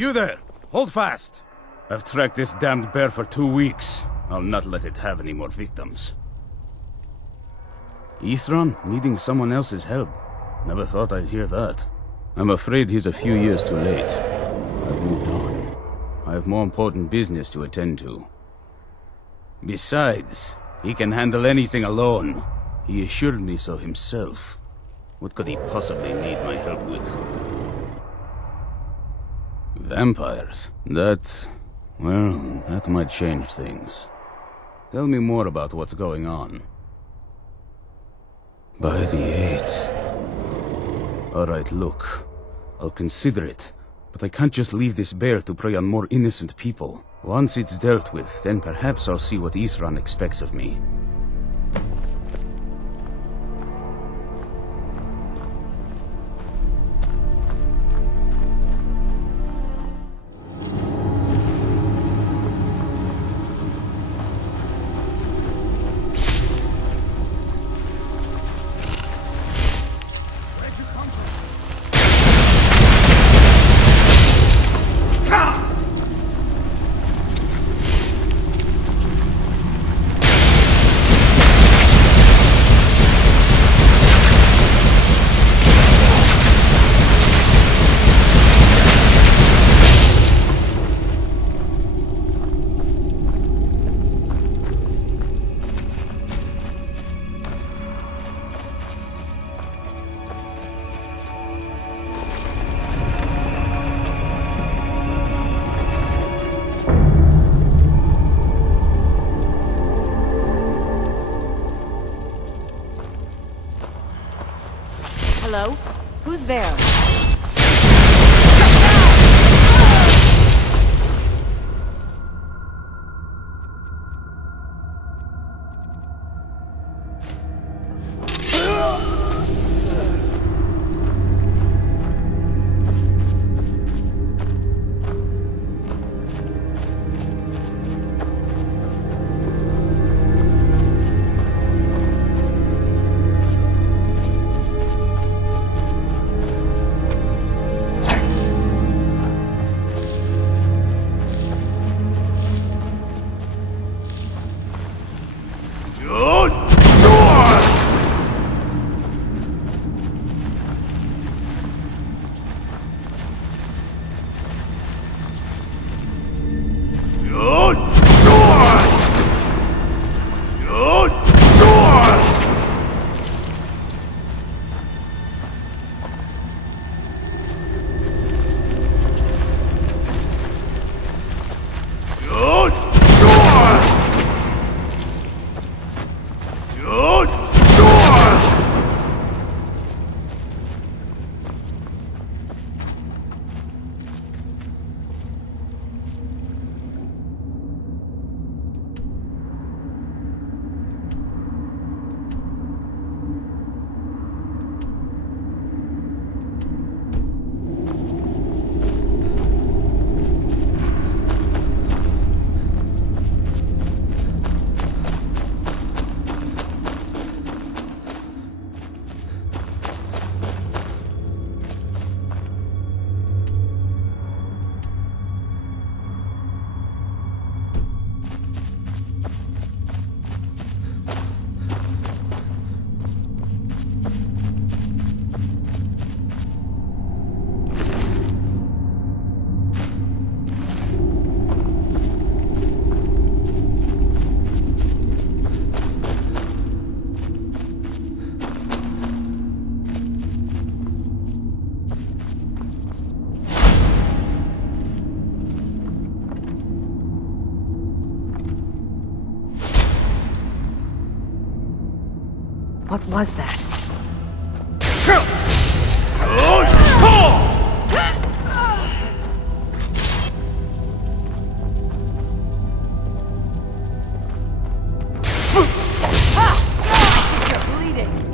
You there! Hold fast! I've tracked this damned bear for 2 weeks. I'll not let it have any more victims. Isran needing someone else's help. Never thought I'd hear that. I'm afraid he's a few years too late. I've moved on. I have more important business to attend to. Besides, he can handle anything alone. He assured me so himself. What could he possibly need my help with? Vampires? That might change things. Tell me more about what's going on. By the 8th. Alright, look. I'll consider it. But I can't just leave this bear to prey on more innocent people. Once it's dealt with, then perhaps I'll see what Isran expects of me. Hello? Who's there? What was that? You're bleeding.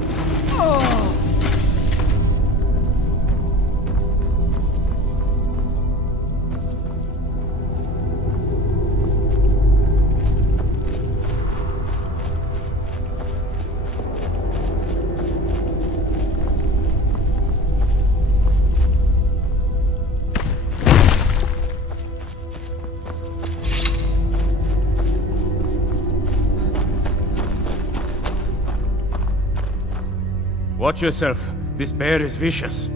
Watch yourself. This bear is vicious.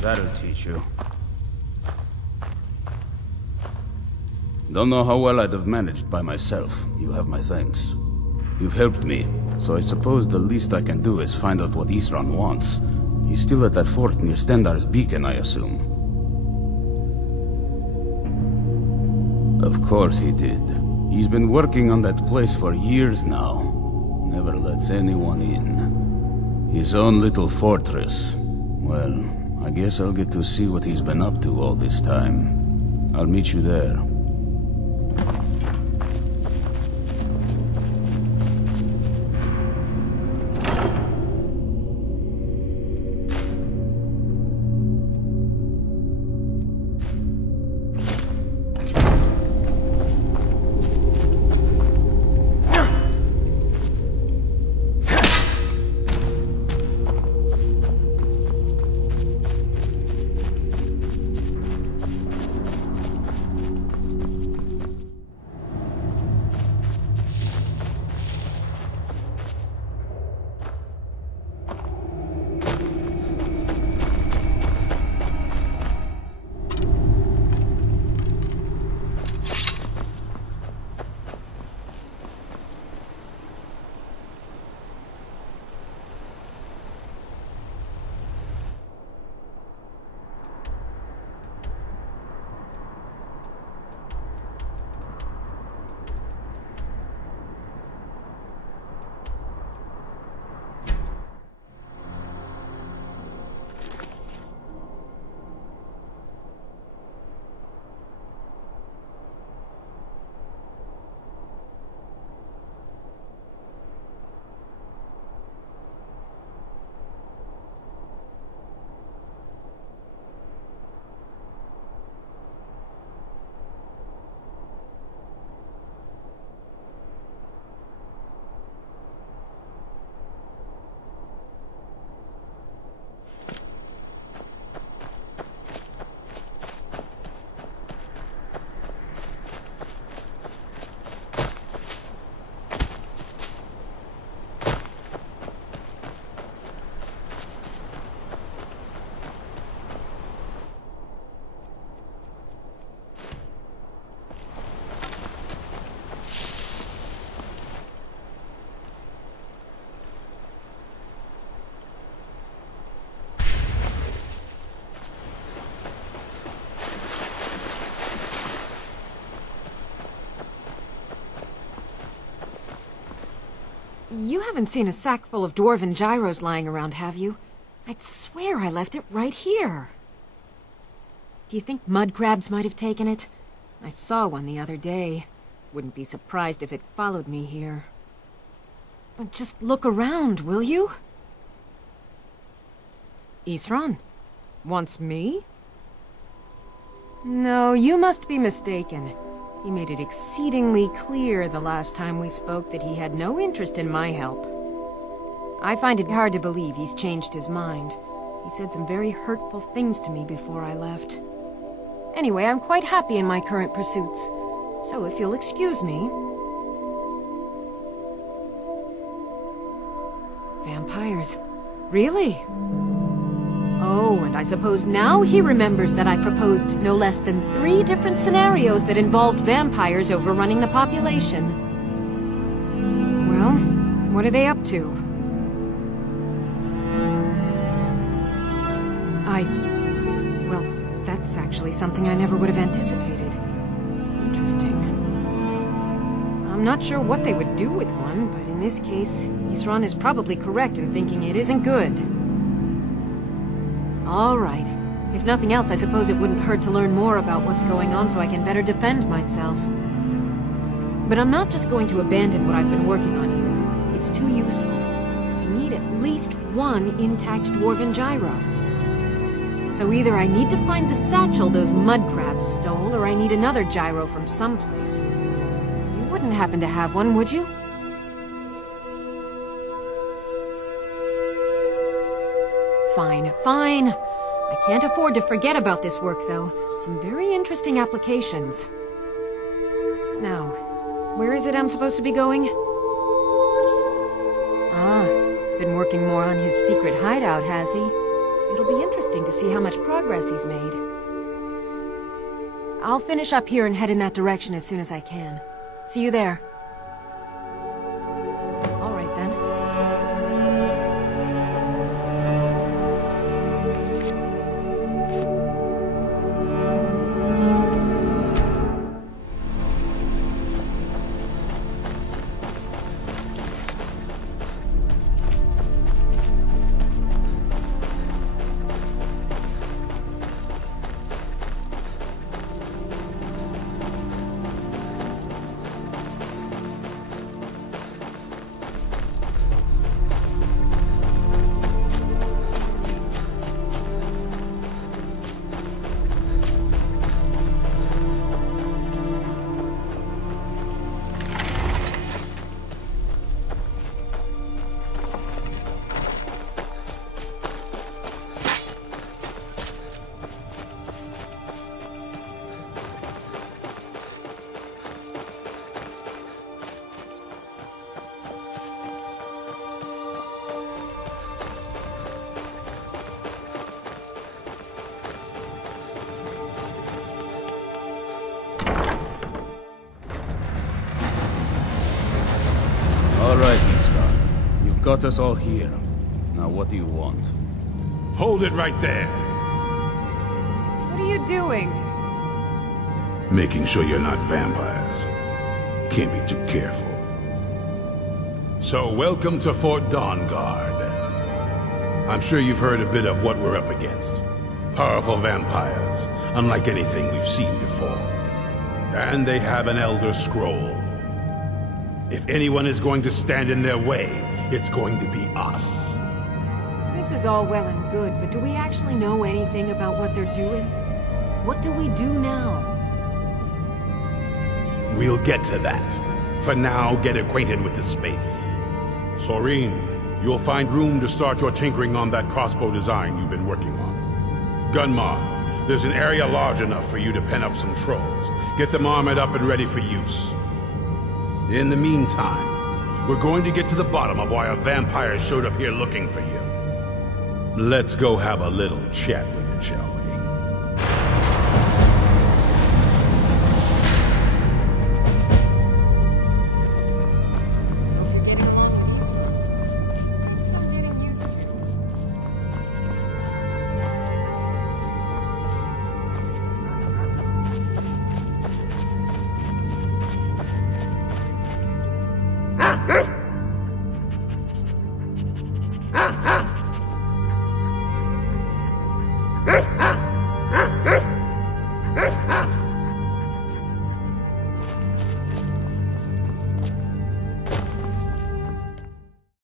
That'll teach you. Don't know how well I'd have managed by myself. You have my thanks. You've helped me, so I suppose the least I can do is find out what Isran wants. He's still at that fort near Stendar's beacon, I assume. Of course he did. He's been working on that place for years now. Never lets anyone in. His own little fortress. Well, I guess I'll get to see what he's been up to all this time. I'll meet you there. You haven't seen a sack full of dwarven gyros lying around, have you? I'd swear I left it right here. Do you think mud crabs might have taken it? I saw one the other day. Wouldn't be surprised if it followed me here. But just look around, will you? Isran? Wants me? No, you must be mistaken. He made it exceedingly clear the last time we spoke that he had no interest in my help. I find it hard to believe he's changed his mind. He said some very hurtful things to me before I left. Anyway, I'm quite happy in my current pursuits. So if you'll excuse me... Vampires. Really? Oh, and I suppose now he remembers that I proposed no less than 3 different scenarios that involved vampires overrunning the population. Well, what are they up to? Well, that's actually something I never would have anticipated. Interesting. I'm not sure what they would do with one, but in this case, Isran is probably correct in thinking it isn't good. All right. If nothing else, I suppose it wouldn't hurt to learn more about what's going on so I can better defend myself. But I'm not just going to abandon what I've been working on here. It's too useful. I need at least 1 intact dwarven gyro. So either I need to find the satchel those mud crabs stole, or I need another gyro from someplace. You wouldn't happen to have one, would you? Fine, fine. I can't afford to forget about this work, though. Some very interesting applications. Now, where is it I'm supposed to be going? Ah, been working more on his secret hideout, has he? It'll be interesting to see how much progress he's made. I'll finish up here and head in that direction as soon as I can. See you there. All right, then. All right, Iskar. You've got us all here. Now what do you want? Hold it right there. What are you doing? Making sure you're not vampires. Can't be too careful. So, welcome to Fort Dawnguard. I'm sure you've heard a bit of what we're up against. Powerful vampires, unlike anything we've seen before. And they have an Elderscroll. If anyone is going to stand in their way, it's going to be us. This is all well and good, but do we actually know anything about what they're doing? What do we do now? We'll get to that. For now, get acquainted with the space. Soreen, you'll find room to start your tinkering on that crossbow design you've been working on. Gunmar, there's an area large enough for you to pen up some trolls. Get them armored up and ready for use. In the meantime, we're going to get to the bottom of why a vampire showed up here looking for you. Let's go have a little chat with it, shall we?